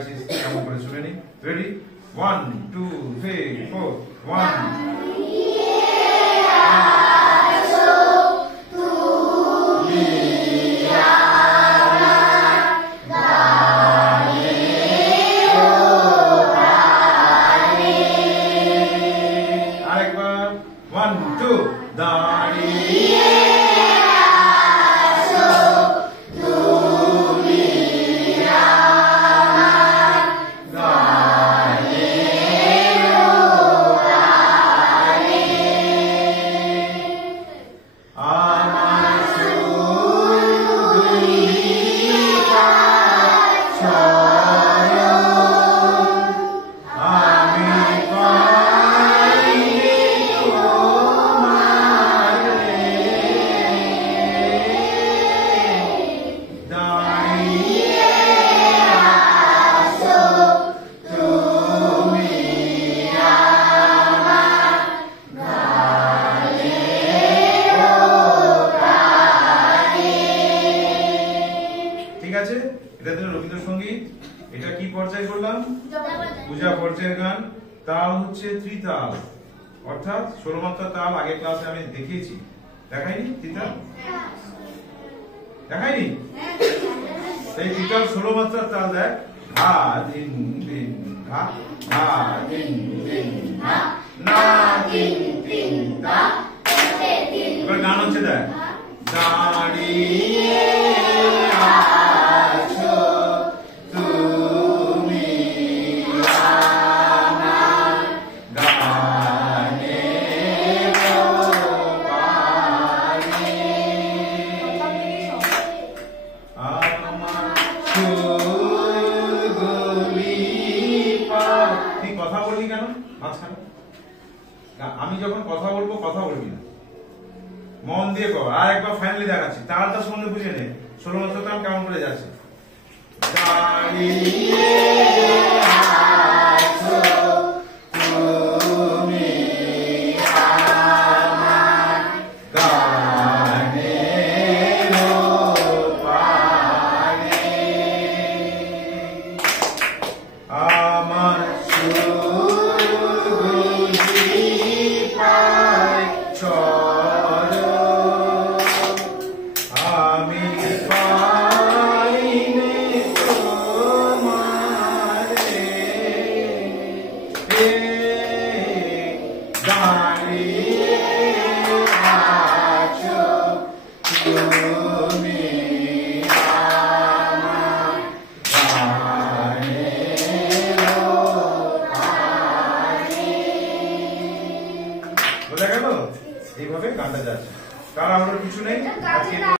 গাইছি কেমন করে শুনে নি। রেডি, 1 2 3 4 1 আরেকবার 1 2 দাঁড়িয়ে ঠিক আছে। এটা ছিল রবীন্দ্রসঙ্গীত। এটা কি পর্যায়ে করলাম? পূজা পর্যায়ের গান। তাল হচ্ছে ত্রিতাল, অর্থাৎ 16 মাত্রা তাল। আগের ক্লাসে আমি দেখিয়েছি, দেখাইনি? ত্রিতাল দেখাইনি? এই ত্রিতাল 16 মাত্রা তাল। দেখ, ধা দিন দিন ধা, ধা দিন দিন ধা, না দিন দিন ধা। এবার গান হচ্ছে, দেখ, দাঁড়িয়ে কথা বলবি কেন মাঝখানে? আমি যখন কথা বলবো কথা বলবি না, মন দিয়ে কর। আর একবার ফাইনালি দেখাচ্ছি, তালটা সঙ্গে বুঝে নে 16 মাত্রা তাল কেমন করে যাচ্ছে। দাঁড়িয়ে আছো তুমি আমার গানের পানে, আমার আমি পাইনি তোমারে, দাঁড়িয়ে আছো তুমি আমার গানের পানে। বোঝা গেল? এইভাবে গানটা যাচ্ছে, তার আমার কিছু নেই।